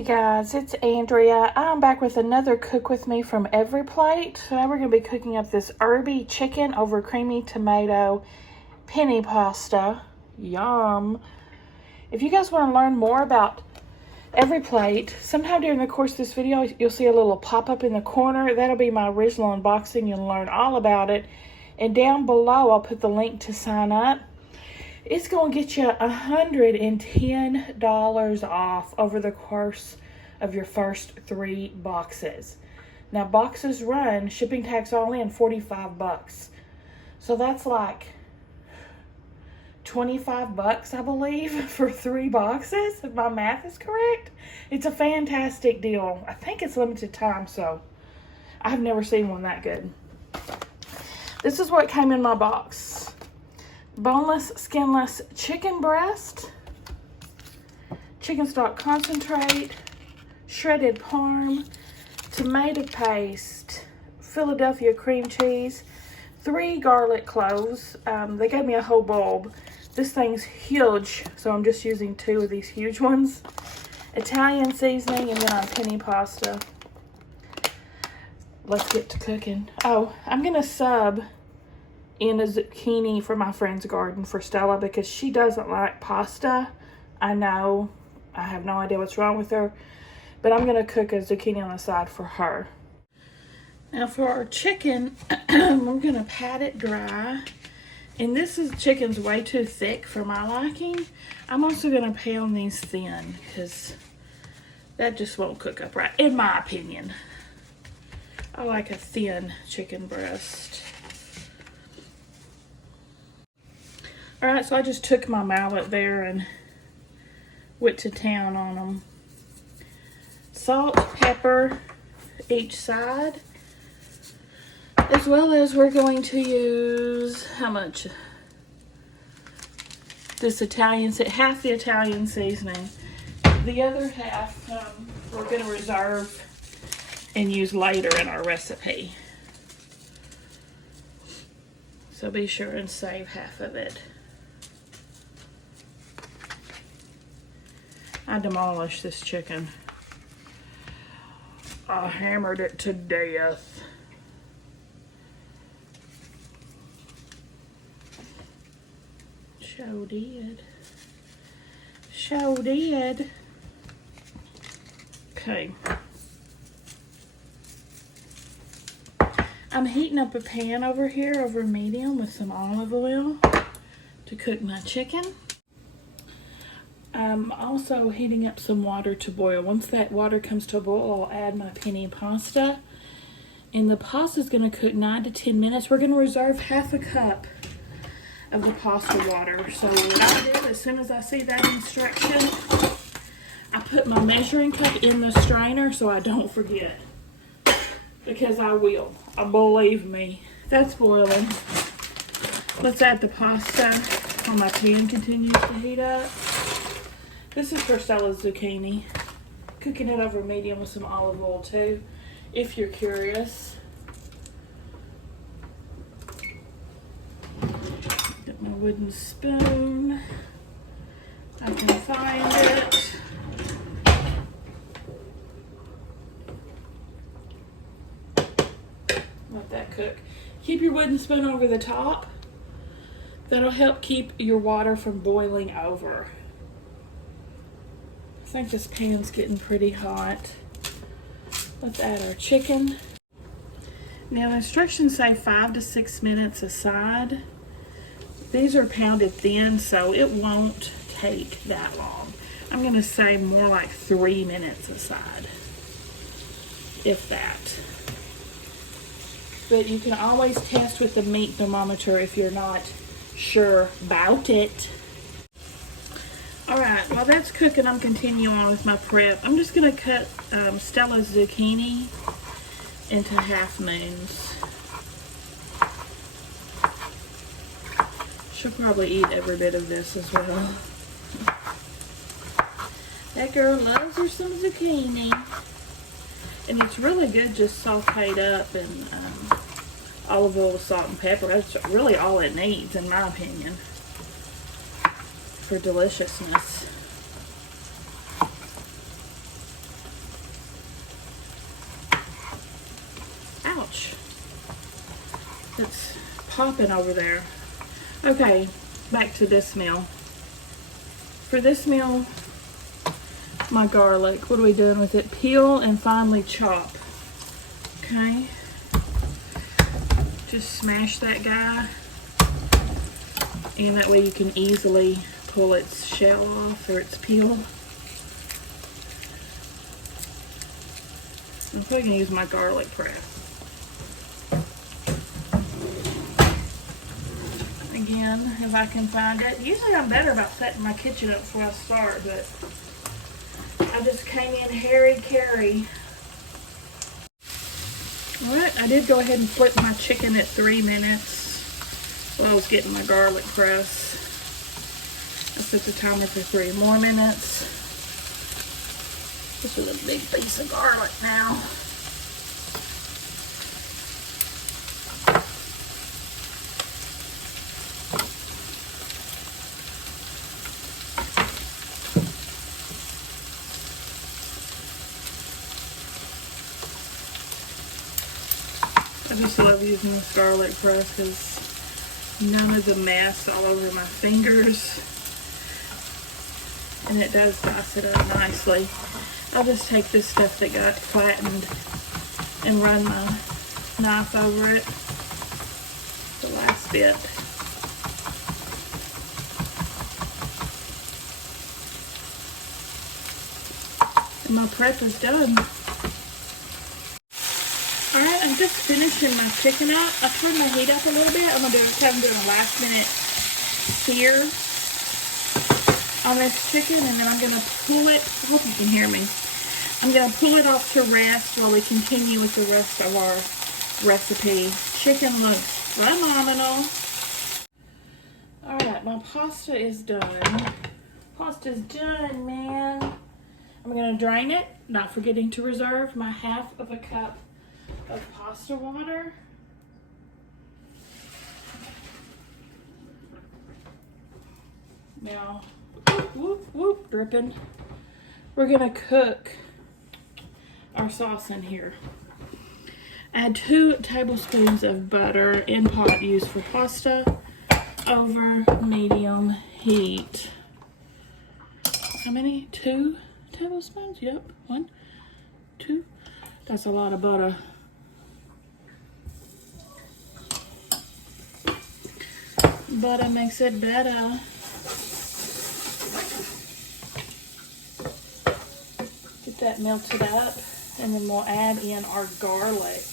Hey guys, it's Andrea. I'm back with another Cook With Me from Every Plate. Today we're going to be cooking up this herby chicken over creamy tomato penne pasta. Yum. If you guys want to learn more about Every Plate, sometime during the course of this video, you'll see a little pop-up in the corner. That'll be my original unboxing. You'll learn all about it. And down below, I'll put the link to sign up. It's going to get you $110 off over the course of your first 3 boxes. Now, boxes run, shipping tax only, and $45. So that's like $25, I believe, for 3 boxes, if my math is correct. It's a fantastic deal. I think it's limited time, so I've never seen one that good. This is what came in my box. Boneless, skinless chicken breast, chicken stock concentrate, shredded parm, tomato paste, Philadelphia cream cheese, 3 garlic cloves. They gave me a whole bulb. This thing's huge, so I'm just using 2 of these huge ones. Italian seasoning, and then our penne pasta. Let's get to cooking. Oh, I'm gonna sub in a zucchini for my friend's garden for Stella because she doesn't like pasta. I know, I have no idea what's wrong with her, but I'm gonna cook a zucchini on the side for her. Now for our chicken, we're gonna pat it dry. And chicken's way too thick for my liking. I'm also gonna pound these thin because that just won't cook up right, in my opinion. I like a thin chicken breast. Alright, so I just took my mallet there and went to town on them. Salt, pepper, each side. As well as we're going to use, how much? This half the Italian seasoning. The other half we're going to reserve and use later in our recipe. So be sure and save half of it. I demolished this chicken. I hammered it to death. Sure did. Sure did. Okay. I'm heating up a pan over here over medium with some olive oil to cook my chicken. I'm also heating up some water to boil. Once that water comes to a boil, I'll add my penne pasta. And the pasta is going to cook 9 to 10 minutes. We're going to reserve half a cup of the pasta water. So what I do, as soon as I see that instruction, I put my measuring cup in the strainer so I don't forget. Because I will. Believe me. That's boiling. Let's add the pasta while my pan continues to heat up. This is for Stella's zucchini. Cooking it over medium with some olive oil too, if you're curious. Get my wooden spoon. I can find it. Let that cook. Keep your wooden spoon over the top. That'll help keep your water from boiling over. I think this pan's getting pretty hot. Let's add our chicken. Now the instructions say 5 to 6 minutes aside. These are pounded thin, so it won't take that long. I'm gonna say more like 3 minutes aside, if that. But you can always test with the meat thermometer if you're not sure about it. Alright, while that's cooking, I'm continuing on with my prep. I'm just going to cut Stella's zucchini into half moons. She'll probably eat every bit of this as well. That girl loves her some zucchini. And it's really good just sauteed up in olive oil, salt, and pepper. That's really all it needs, in my opinion, for deliciousness. popping over there. Okay, back to this meal. For this meal, my garlic, what are we doing with it? Peel and finely chop. Okay. Just smash that guy. And that way you can easily pull its shell off or its peel. I'm probably going to use my garlic press. Again, if I can find it. Usually I'm better about setting my kitchen up before I start, but I just came in hairy-carry. Alright, I did go ahead and flip my chicken at 3 minutes while I was getting my garlic press. I set the timer for 3 more minutes. This is a big piece of garlic now. I just love using this garlic press because none of the mess all over my fingers. And it does dice it up nicely. I'll just take this stuff that got flattened and run my knife over it. The last bit. And my prep is done. Alright, I'm just finishing my chicken up. I turned my heat up a little bit. I'm going to do a last minute sear on this chicken, and then I'm going to pull it. I hope you can hear me. I'm going to pull it off to rest while we continue with the rest of our recipe. Chicken looks phenomenal. Alright, my pasta is done. Pasta's done, man. I'm going to drain it, not forgetting to reserve my half of a cup of pasta water. Now, whoop, whoop, dripping. We're gonna cook our sauce in here. Add 2 tablespoons of butter in pot used for pasta over medium heat. How many? 2 tablespoons? Yep, 1, 2. That's a lot of butter. Butter makes it better. Get that melted up, and then we'll add in our garlic.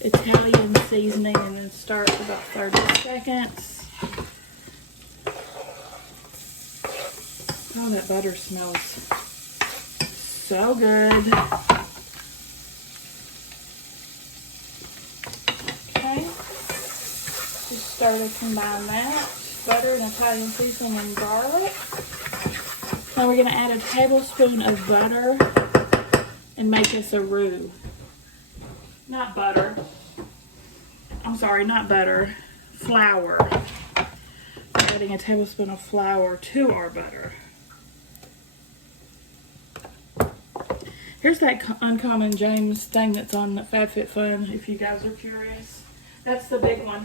Italian seasoning, and then stir it for about 30 seconds. Oh, that butter smells so good. Okay, just start to combine that. Butter and Italian seasoning and garlic. Now we're going to add a tablespoon of butter and make this a roux. Not butter. I'm sorry, not butter. Flour. We're adding a tablespoon of flour to our butter. Here's that Uncommon James thing that's on FabFitFun, if you guys are curious. That's the big one.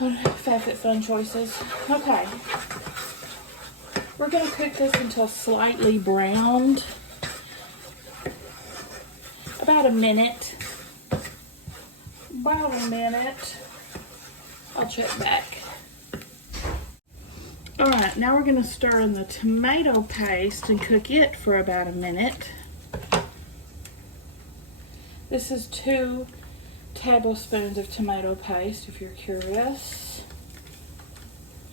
FabFitFun choices. Okay. We're going to cook this until slightly browned. About a minute. About a minute. I'll check back. Alright, now we're going to stir in the tomato paste and cook it for about a minute. This is 2 tablespoons of tomato paste, if you're curious.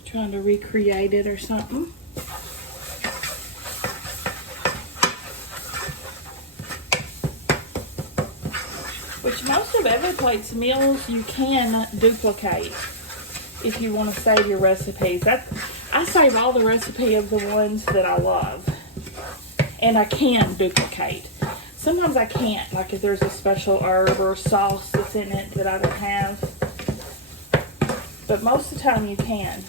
Trying to recreate it or something. Which most of Everplate's meals you can duplicate if you want to save your recipes. I save all the recipe of the ones that I love, and I can duplicate. Sometimes I can't, like if there's a special herb or sauce that's in it that I don't have, but most of the time you can.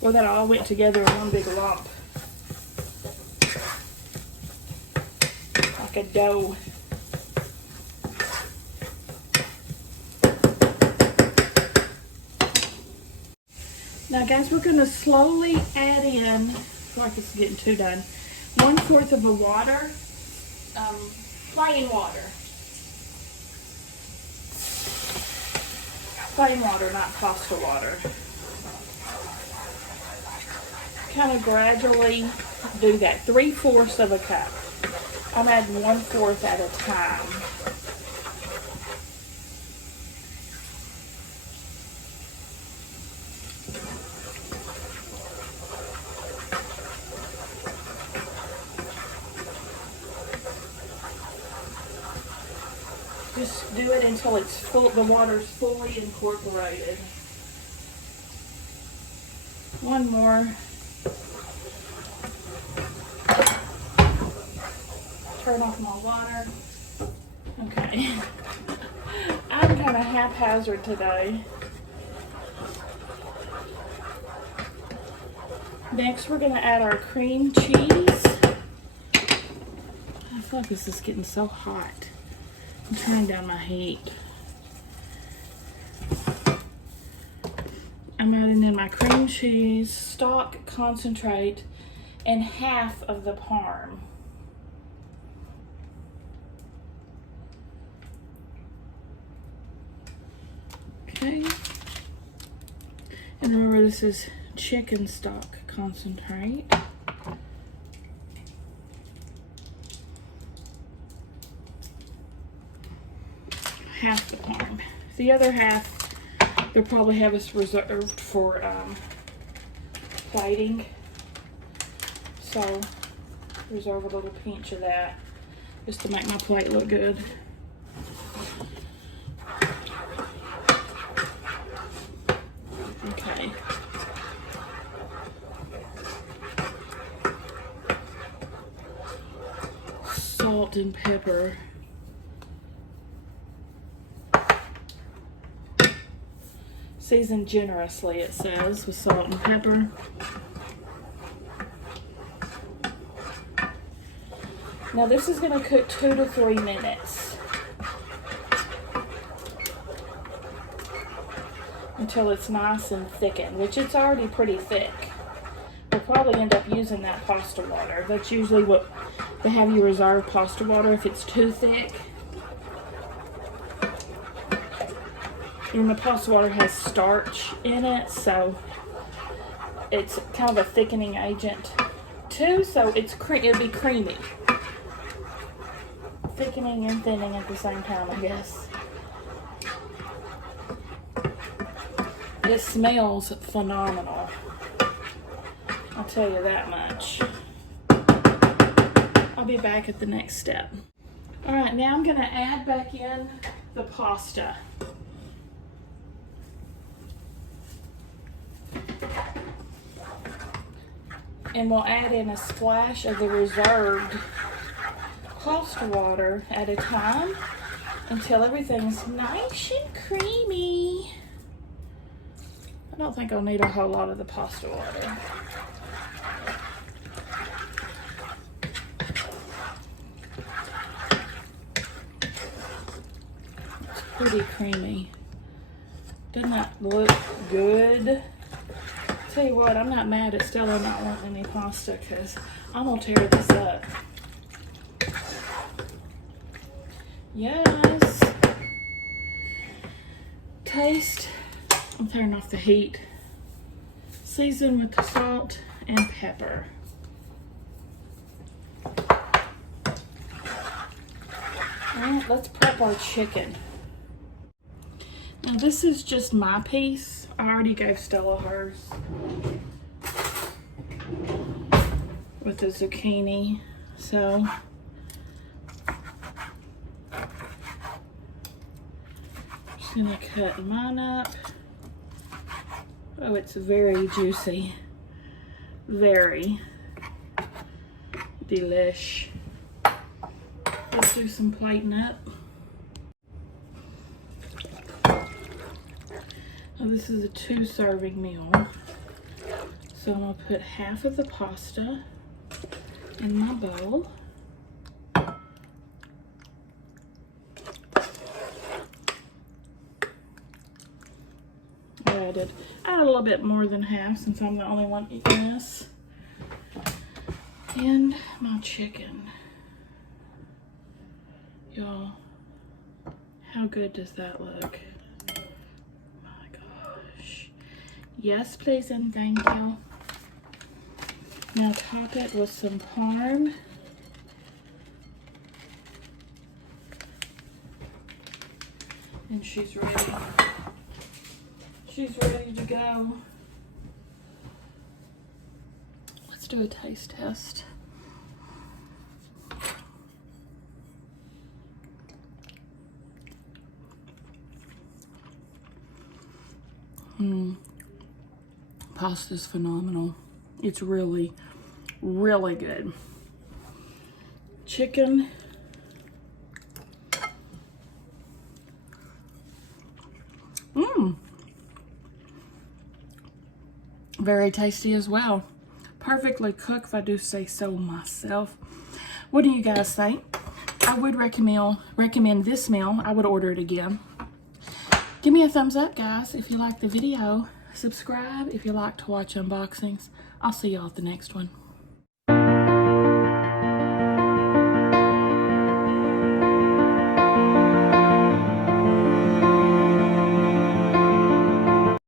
Well, that all went together in one big lump. like a dough. Now guys, we're going to slowly add in, I feel like it's getting too done, 1/4 of the water, plain water. Plain water, not pasta water. Kind of gradually do that. 3/4 of a cup. I'm adding 1/4 at a time. Just do it until it's full, the water's fully incorporated. One more. Turn off my water. Okay. I'm kind of haphazard today. Next, we're going to add our cream cheese. I feel like this is getting so hot. I'm turning down my heat. I'm adding in my cream cheese, stock, concentrate, and half of the parm. Okay. And remember, this is chicken stock concentrate. Half the parm. The other half, they'll probably have us reserved for plating. So reserve a little pinch of that just to make my plate look good. Okay. Salt and pepper. Season generously, it says, with salt and pepper. Now this is going to cook 2 to 3 minutes until it's nice and thickened, which it's already pretty thick. We'll probably end up using that pasta water. That's usually what they have you reserve pasta water if it's too thick. And the pasta water has starch in it, so it's kind of a thickening agent too, so it'll be creamy. Thickening and thinning at the same time, I guess. It smells phenomenal. I'll tell you that much. I'll be back at the next step. All right, now I'm gonna add back in the pasta. And we'll add in a splash of the reserved pasta water at a time until everything's nice and creamy. I don't think I'll need a whole lot of the pasta water. It's pretty creamy. Doesn't that look good? Tell you what, I'm not mad at Stella not wanting any pasta because I'm gonna tear this up. Yes. Taste. I'm turning off the heat. Season with the salt and pepper. Alright, let's prep our chicken. Now this is just my piece. I already gave Stella hers with the zucchini, so just gonna cut mine up. Oh, it's very juicy, very delish. Let's do some plating up. Now this is a 2-serving meal, so I'm gonna put half of the pasta in my bowl. added a little bit more than half since I'm the only one eating this. And my chicken. Y'all, how good does that look? My gosh. Yes, please and thank you. Now top it with some parm. And she's ready. She's ready to go. Let's do a taste test. Pasta's phenomenal. It's really, really good. Chicken. Very tasty as well. Perfectly cooked, if I do say so myself. What do you guys think? I would recommend this meal. I would order it again. Give me a thumbs up, guys, if you like the video. Subscribe if you like to watch unboxings. I'll see y'all at the next one.